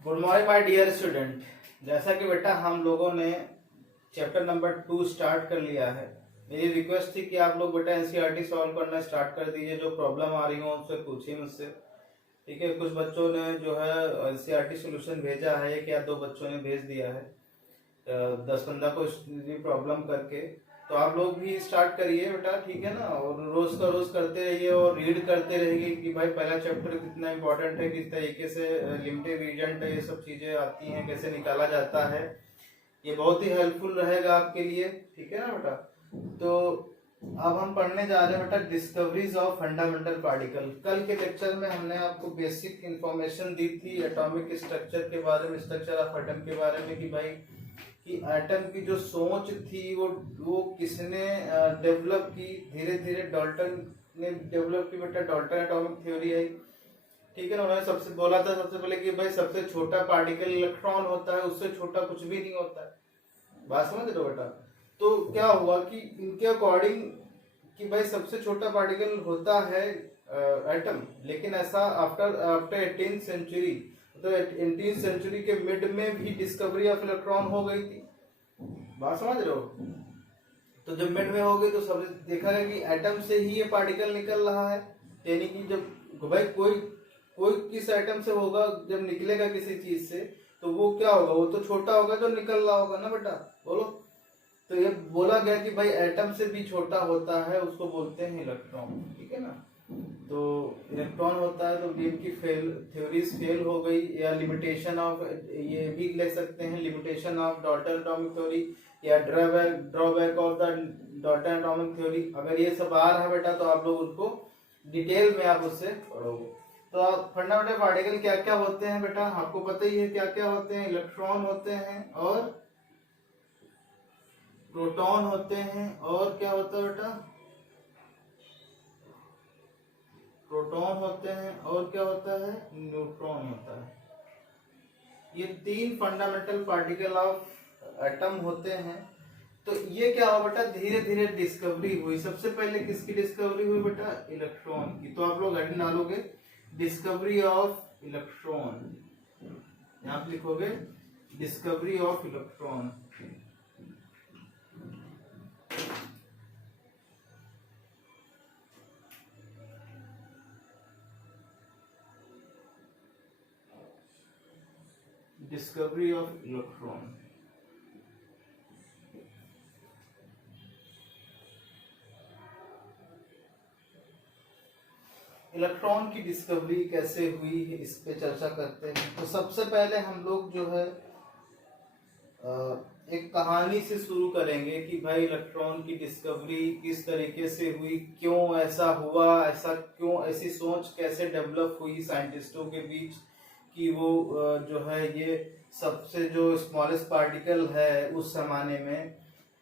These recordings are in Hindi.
Good morning my dear student. जैसा कि बेटा हम लोगों ने चैप्टर नंबर 2 स्टार्ट कर लिया है। मेरी रिक्वेस्ट थी कि आप लोग बेटा एनसीईआरटी सॉल्व करना स्टार्ट कर दीजिए। जो प्रॉब्लम आ रही हो उनसे पूछिए मुझसे, ठीक है। कुछ बच्चों ने जो है एनसीईआरटी सॉल्यूशन भेजा है, एक या दो बच्चों ने भेज दिया है 10-15 को प्रॉब्लम करके। तो आप लोग भी स्टार्ट करिए बेटा, ठीक है ना। और रोज का रोज करते रहिए और रीड करते रहिए कि भाई पहला चैप्टर कितना इंपॉर्टेंट है, किस तरीके से लिमिटेड रीजन ये सब चीजें आती हैं, कैसे निकाला जाता है। ये बहुत ही हेल्पफुल रहेगा आपके लिए, ठीक है ना बेटा। तो अब हम पढ़ने जा रहे हैं बेटा डिस्कवरीज ऑफ फंडामेंटल पार्टिकल। कल के लेक्चर में हमने आपको बेसिक इंफॉर्मेशन दी थी एटॉमिक स्ट्रक्चर के बारे में, स्ट्रक्चर ऑफ एटम के बारे में, कि भाई कि एटम की जो सोच थी वो किसने डेवलप की। धीरे धीरे डाल्टन ने डेवलप की बेटा, डाल्टन एटॉमिक थ्योरी है, ठीक है ना। उन्होंने सबसे बोला था सबसे पहले कि भाई सबसे छोटा पार्टिकल इलेक्ट्रॉन होता है, उससे छोटा कुछ भी नहीं होता है। बात समझ रहे हो बेटा। तो क्या हुआ कि इनके अकॉर्डिंग कि भाई सबसे छोटा पार्टिकल होता है एटम, लेकिन ऐसा आफ्टर 18th सेंचुरी, तो 18th सेंचुरी के मिड में भी डिस्कवरी ऑफ इलेक्ट्रॉन हो गई थी। बात समझ रहे हो। तो जब मिड में हो गई तो सब देखा गया कि एटम से ही ये पार्टिकल निकल रहा है। यानी कि जब भाई कोई कोई किस एटम से होगा, जब निकलेगा किसी चीज से तो वो क्या होगा, वो तो छोटा होगा जो निकल रहा होगा ना बेटा, बोलो। तो ये बोला गया कि भाई एटम से भी छोटा होता है, उसको बोलते हैं इलेक्ट्रॉन, ठीक है ना। तो इलेक्ट्रॉन होता है, तो बीम की थ्योरीज फेल हो गई, या लिमिटेशन ऑफ, ये भी ले सकते हैं limitation of Dalton atomic theory, या drawback of the Dalton atomic theory. अगर ये सब आ रहा है बेटा तो आप लोग उनको डिटेल में आप उससे पढ़ोगे। तो आप फंडामेंटल पार्टिकल क्या क्या होते हैं बेटा, आपको पता ही है क्या क्या होते हैं। इलेक्ट्रॉन होते हैं और प्रोटॉन होते हैं, और क्या होता है बेटा, प्रोटॉन होते हैं, और क्या होता है, न्यूट्रॉन होता है। ये तीन फंडामेंटल पार्टिकल ऑफ एटम होते हैं। तो ये क्या हुआ बेटा, धीरे धीरे डिस्कवरी हुई। सबसे पहले किसकी डिस्कवरी हुई बेटा, इलेक्ट्रॉन की। तो आप लोग हेडिंग डालोगे डिस्कवरी ऑफ इलेक्ट्रॉन, यहां पे लिखोगे discovery of electron. Discovery of electron. Electron की डिस्कवरी कैसे हुई इस पे चर्चा करते हैं। तो सबसे पहले हम लोग जो है एक कहानी से शुरू करेंगे कि भाई इलेक्ट्रॉन की डिस्कवरी किस तरीके से हुई, क्यों ऐसा हुआ, ऐसा क्यों, ऐसी सोच कैसे डेवलप हुई साइंटिस्टों के बीच कि वो जो है ये सबसे जो स्मॉलेस्ट पार्टिकल है उस जमाने में,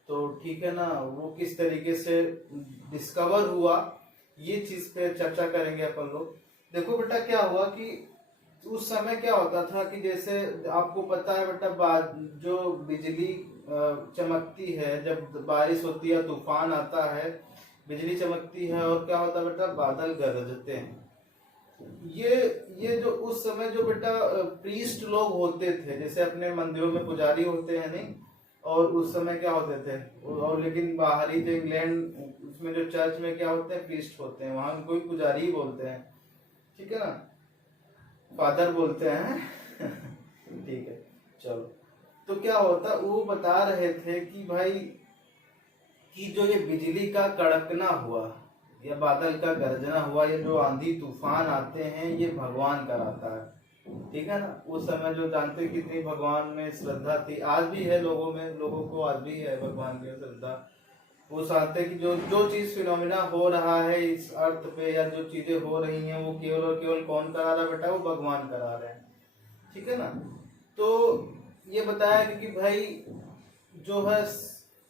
तो ठीक है ना, वो किस तरीके से डिस्कवर हुआ, ये चीज पे चर्चा करेंगे अपन लोग। देखो बेटा क्या हुआ कि उस समय क्या होता था कि जैसे आपको पता है बेटा, जो बिजली चमकती है, जब बारिश होती है, तूफान आता है, बिजली चमकती है, और क्या होता है बेटा, बादल गरजते हैं। ये जो उस समय जो बेटा प्रीस्ट लोग होते थे, जैसे अपने मंदिरों में पुजारी होते हैं नहीं, और उस समय क्या होते थे, और लेकिन बाहरी जो इंग्लैंड उसमें जो चर्च में क्या होते हैं, प्रीस्ट होते हैं, वहां कोई पुजारी ही बोलते हैं, ठीक है ना, फादर बोलते हैं ठीक है, चलो। तो क्या होता, वो बता रहे थे कि भाई कि जो ये बिजली का कड़कना हुआ या बादल का गर्जना हुआ, ये जो आंधी तूफान आते हैं, ये भगवान कराता है, ठीक है ना। उस समय जो जानते कितनी भगवान में श्रद्धा थी, आज भी है लोगों में, लोगों को आज भी है भगवान की श्रद्धा। वो चाहते कि जो जो चीज फिनोमिना हो रहा है इस अर्थ पे, या जो चीजें हो रही हैं, वो केवल और केवल कौन करा रहा है बेटा, वो भगवान करा रहे हैं, ठीक है ना। तो ये बताया कि भाई जो है,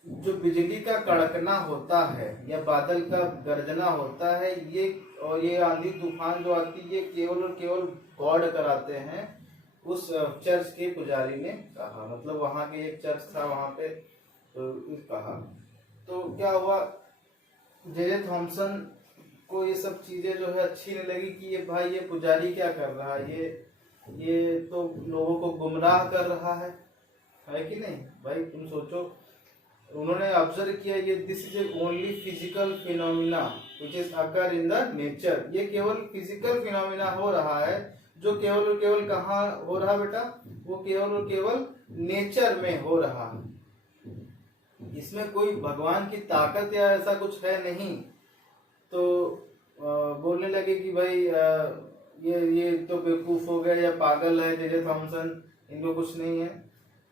जो बिजली का कड़कना होता है या बादल का गर्जना होता है, ये और ये आंधी तूफान जो आती है, ये केवल और केवल गॉड कराते हैं, उस चर्च के पुजारी ने कहा। मतलब वहां के एक चर्च था वहां पे, तो कहा। तो क्या हुआ, जे थॉमसन को ये सब चीजें जो है अच्छी नहीं लगी कि ये भाई ये पुजारी क्या कर रहा है, ये ये तो लोगों को गुमराह कर रहा है कि नहीं भाई? तुम सोचो, उन्होंने ऑब्जर्व किया ये this is only physical phenomena which is occur in the nature. ये केवल फिजिकल फिनोमिना हो रहा है जो केवल और केवल कहाँ हो रहा है बेटा? वो केवल और केवल नेचर में हो रहा है। इसमें कोई भगवान की ताकत या ऐसा कुछ है नहीं। तो बोलने लगे कि भाई ये तो बेवकूफ हो गया या पागल है जे थॉमसन, इनको कुछ नहीं है।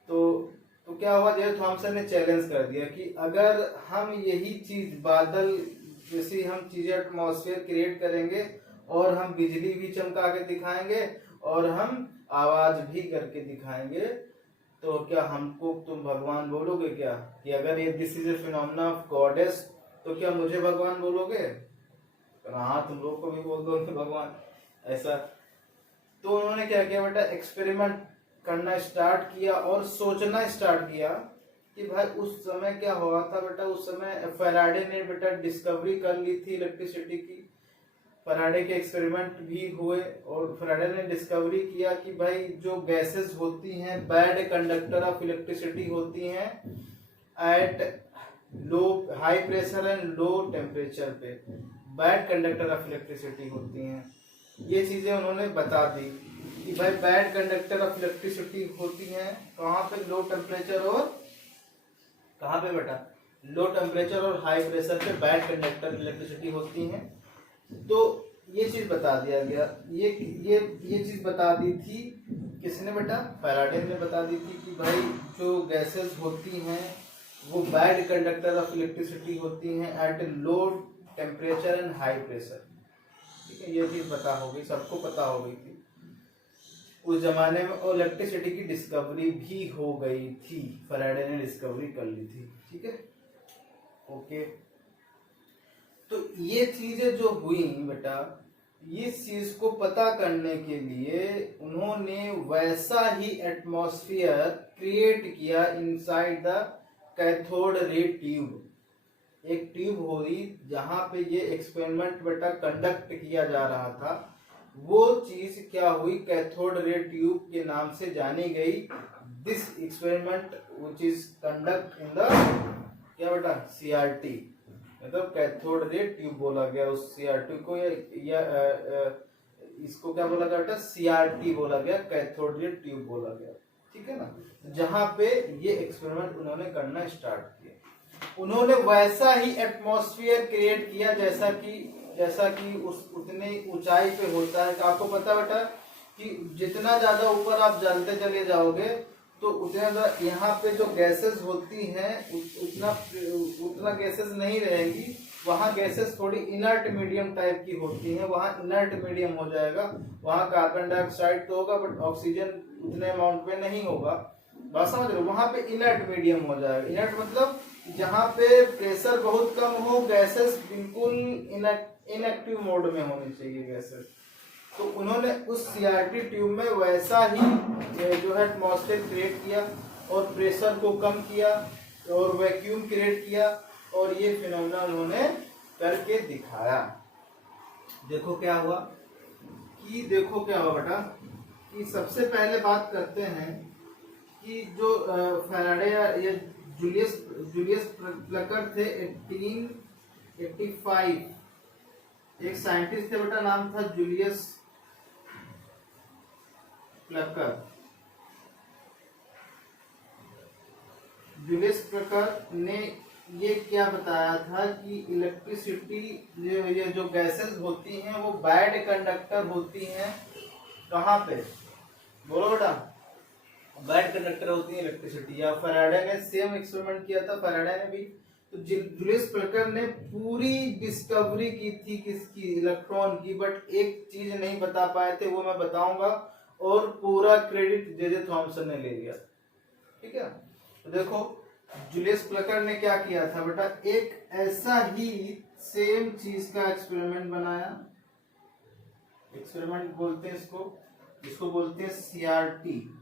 तो क्या हुआ, जे थॉमसन ने चैलेंज कर दिया कि अगर हम यही चीज बादल जैसी हम चीजें एटमॉस्फेयर क्रिएट करेंगे और हम बिजली भी चमका के दिखाएंगे और हम आवाज भी करके दिखाएंगे, तो क्या हमको तुम भगवान बोलोगे क्या? कि अगर ये this is a phenomena of goddess तो क्या मुझे भगवान बोलोगे? हाँ, तुम लोग को भी बोल दो भगवान ऐसा। तो उन्होंने क्या किया बेटा, एक्सपेरिमेंट करना स्टार्ट किया और सोचना स्टार्ट किया कि भाई उस समय क्या हुआ था बेटा। उस समय फैराडे ने बेटा डिस्कवरी कर ली थी इलेक्ट्रिसिटी की। फैराडे के एक्सपेरिमेंट भी हुए और फैराडे ने डिस्कवरी किया कि भाई जो गैसेस होती हैं बैड कंडक्टर ऑफ इलेक्ट्रिसिटी होती हैं at low high pressure and low temperature पे बैड कंडक्टर ऑफ इलेक्ट्रिसिटी होती हैं। ये चीजें उन्होंने बता दी कि भाई बैड कंडक्टर ऑफ इलेक्ट्रिसिटी होती हैं कहाँ पे? लो टेम्परेचर और कहाँ पे बेटा? लो टेम्परेचर और हाई प्रेशर पे बैड कंडक्टर इलेक्ट्रिसिटी होती हैं। तो ये चीज बता दिया गया। ये चीज बता दी थी किसने बेटा? फैराडे ने बता दी थी कि भाई जो गैसेस होती हैं वो बैड कंडक्टर ऑफ इलेक्ट्रिसिटी होती हैं at low temperature and high pressure. ठीक है, ये चीज पता हो गई, सबको पता हो गई थी उस जमाने में। और इलेक्ट्रिसिटी की डिस्कवरी भी हो गई थी, फैराडे ने डिस्कवरी कर ली थी। ठीक है, ओके। तो ये चीजें जो हुई बेटा, इस चीज को पता करने के लिए उन्होंने वैसा ही एटमॉस्फेयर क्रिएट किया inside the cathode ray tube. एक ट्यूब हुई जहां पे ये एक्सपेरिमेंट बेटा कंडक्ट किया जा रहा था। वो चीज क्या हुई, कैथोड रे ट्यूब के नाम से जानी गई। This experiment which is conduct in the क्या बेटा? सीआरटी, मतलब कैथोड रे ट्यूब बोला गया उस सीआरटी को, या इसको क्या बोला गया बेटा? सीआरटी बोला गया, कैथोड रे ट्यूब बोला गया। ठीक है ना? जहां पे ये एक्सपेरिमेंट उन्होंने करना स्टार्ट किया। उन्होंने वैसा ही एटमॉस्फेयर क्रिएट किया जैसा कि उस उतने ऊंचाई पे होता है। आपको पता बेटा कि जितना ज्यादा ऊपर आप जलते चले जाओगे तो उतना यहाँ पे जो गैसेस होती हैं उतना गैसेस नहीं रहेगी। वहाँ गैसेस थोड़ी इनर्ट मीडियम टाइप की होती हैं, वहाँ इनर्ट मीडियम हो जाएगा। वहाँ कार्बन डाइऑक्साइड तो होगा बट ऑक्सीजन उतने अमाउंट में नहीं होगा। बात समझ रहे हो? वहाँ पे इनर्ट मीडियम हो जाएगा। इनर्ट मतलब जहाँ पे प्रेशर बहुत कम हो, गैसेस बिल्कुल इनएक्टिव मोड में होनी चाहिए गैसेस। तो उन्होंने उस सीआरटी ट्यूब में वैसा ही जो है एटमॉस्फेयर क्रिएट किया और प्रेशर को कम किया और वैक्यूम क्रिएट किया और ये फिनोमेना उन्होंने करके दिखाया। देखो क्या हुआ बेटा कि सबसे पहले बात करते हैं कि जो फैराडे या जूलियस प्लकर थे 1885। एक साइंटिस्ट थे बेटा, नाम था जूलियस प्लकर। जूलियस प्लकर ने ये क्या बताया था कि इलेक्ट्रिसिटी ये जो गैसेस होती हैं वो बैड कंडक्टर होती हैं। कहाँ पे? बोलो बेटा। बैड कंडक्टर होती है इलेक्ट्रिसिटी। या फैराडे ने सेम एक्सपेरिमेंट किया था, फैराडे ने भी। तो जूलियस प्लकर ने पूरी डिस्कवरी की थी किसकी? इलेक्ट्रॉन की। बट एक चीज नहीं बता पाए थे, वो मैं बताऊंगा। और पूरा क्रेडिट जे थॉमसन ने ले लिया। ठीक है, तो देखो जूलियस प्लकर ने क्या किया था बेटा, एक ऐसा ही सेम चीज का एक्सपेरिमेंट बनाया। एक्सपेरिमेंट बोलते हैं इसको बोलते हैं सीआरटी।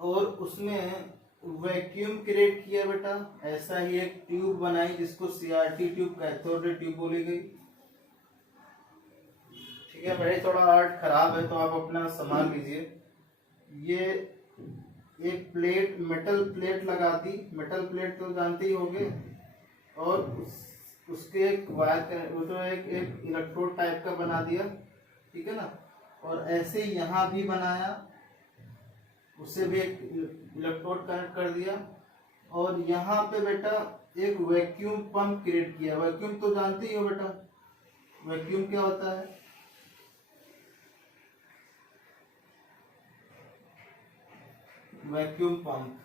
और उसमें वैक्यूम क्रिएट किया बेटा। ऐसा ही एक ट्यूब बनाई जिसको CRT tube, cathode ray tube बोली गई। ठीक ठीक है, भाई थोड़ा आर्ट खराब है तो आप अपना संभाल लीजिए। ये एक प्लेट, मेटल प्लेट लगा दी, मेटल प्लेट तो जानते ही होंगे, और उसके एक वायर, वो तो एक इलेक्ट्रोड टाइप का बना दिया, ठीक है ना। और ऐसे ही यहाँ भी बनाया, उससे भी एक इलेक्ट्रोड कनेक्ट कर दिया, और यहाँ पे बेटा एक वैक्यूम पंप क्रिएट किया। वैक्यूम तो जानते ही हो बेटा, वैक्यूम क्या होता है? वैक्यूम पंप,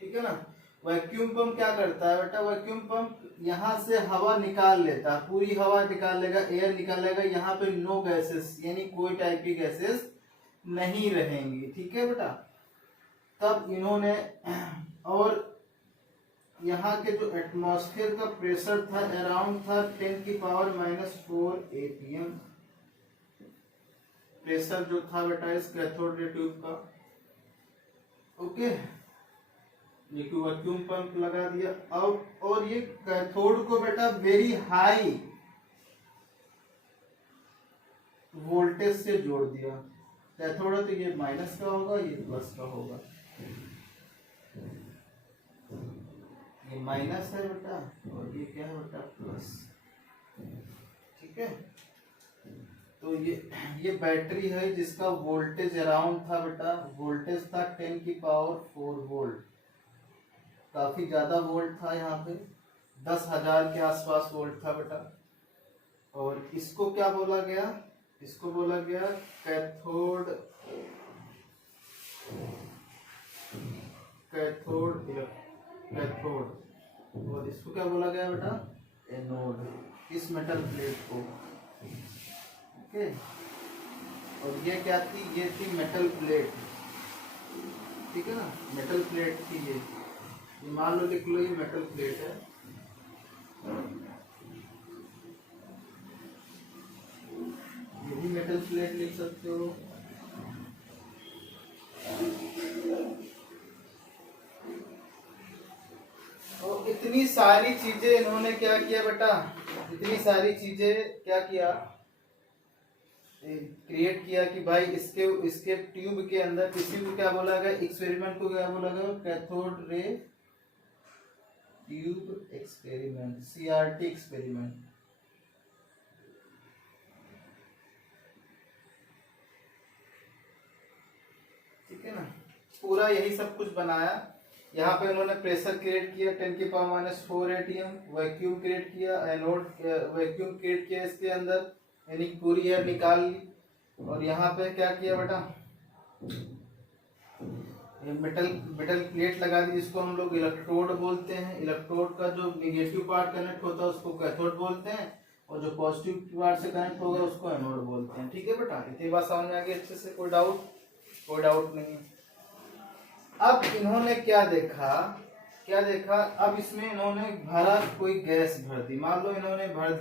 ठीक है ना। वैक्यूम पंप क्या करता है बेटा? वैक्यूम पंप यहाँ से हवा निकाल लेता है, पूरी हवा निकाल लेगा, एयर निकालेगा, यहाँ पे नो गैसेस, यानी कोई टाइप की गैसेस नहीं रहेंगी, ठीक है बेटा। तब इन्होंने, और यहाँ के जो एटमॉस्फेयर का प्रेशर था अराउंड था 10⁻⁴ APM प्रेशर जो था बेटा इस कैथोड रे ट्यूब का। ओके, ये वैक्यूम पंप लगा दिया। अब और ये कैथोड को बेटा वेरी हाई वोल्टेज से जोड़ दिया। कैथोड है तो ये माइनस का होगा, ये प्लस का होगा। ये माइनस है बेटा और ये क्या है बेटा? प्लस, ठीक है। तो ये बैटरी है जिसका वोल्टेज अराउंड था बेटा, वोल्टेज था 10⁴ वोल्ट, काफी ज्यादा वोल्ट था, यहाँ पे 10,000 के आसपास वोल्ट था बेटा। और इसको क्या बोला गया? इसको बोला गया कैथोड, कैथोड कैथोड। और इसको क्या बोला गया बेटा? एनोड, इस मेटल प्लेट को। ओके, और ये क्या थी? ये थी मेटल प्लेट, ठीक है ना, मेटल प्लेट थी ये मान लो, लिख लो, ये मेटल प्लेट है। ये भी मेटल प्लेट लिख सकते हो। और इतनी सारी चीजें इन्होंने क्या किया बेटा? इतनी सारी चीजें क्या किया? क्रिएट किया कि भाई इसके ट्यूब के अंदर, किसी को क्या बोला गया? एक्सपेरिमेंट को क्या बोला गया? Cathode ray tube experiment, CRT experiment. ठीक है ना, पूरा यही सब कुछ बनाया। यहाँ पे उन्होंने प्रेशर क्रिएट किया 10⁻⁴ ATM, वैक्यूम क्रिएट किया, एनोड वैक्यूम क्रिएट किया इसके अंदर, यानी पूरी एयर निकाल ली। और यहाँ पे क्या किया बेटा? ये मेटल प्लेट लगा दी, जिसको हम लोग इलेक्ट्रोड बोलते हैं। इलेक्ट्रोड का जो निगेटिव पार्ट कनेक्ट होता है उसको कैथोड बोलते हैं, और जो पॉजिटिव पार्ट से कनेक्ट होगा उसको एनोड बोलते हैं। ठीक है बेटा, इतनी बात समझ में आ गई अच्छे से? कोई डाउट? कोई डाउट नहीं। अब इन्होंने क्या देखा? अब इसमें इन्होंने भरा, कोई गैस भर दी। मान लो इन्होंने भर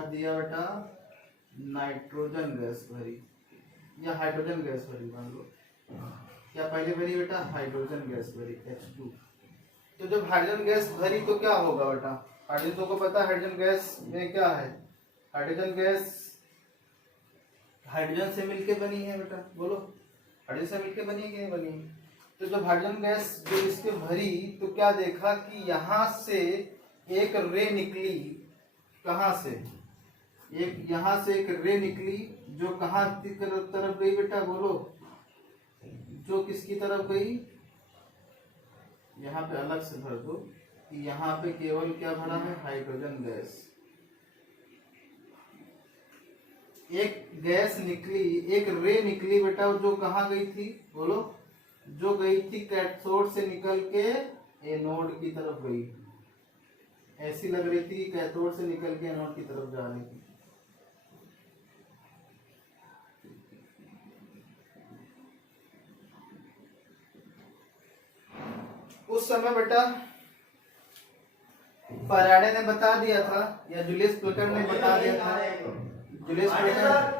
दिया बेटा नाइट्रोजन गैस भरी या हाइड्रोजन गैस भरी। मान लो क्या पहले भरी बेटा? हाइड्रोजन गैस भरी, H2। तो जब हाइड्रोजन गैस भरी तो क्या होगा बेटा? हाइड्रोजन को पता है हाइड्रोजन गैस में क्या है? हाइड्रोजन गैस हाइड्रोजन से मिलके बनी है बेटा, बोलो। हाइड्रोजन से मिलके बनी है कि नहीं बनी? तो जब हाइड्रोजन गैस जो इसके भरी तो क्या देखा कि यहाँ से एक रे निकली। कहाँ से? यहाँ से एक रे निकली जो कहाँ की तरफ गई बेटा, बोलो? जो किसकी तरफ गई? यहाँ पे अलग से भर दो कि यहाँ पे केवल क्या भरा है? Hydrogen gas. एक गैस निकली, एक रे निकली बेटा, जो कहाँ गई थी, बोलो? जो गई थी कैथोड से निकल के एनोड की तरफ गई। ऐसी लग रही थी कैथोड से निकल के एनोड की तरफ जा रही थी। उस समय बेटा फैराडे ने बता दिया था, या जूलियस प्लकर ने बता दिया था। Julius Plucker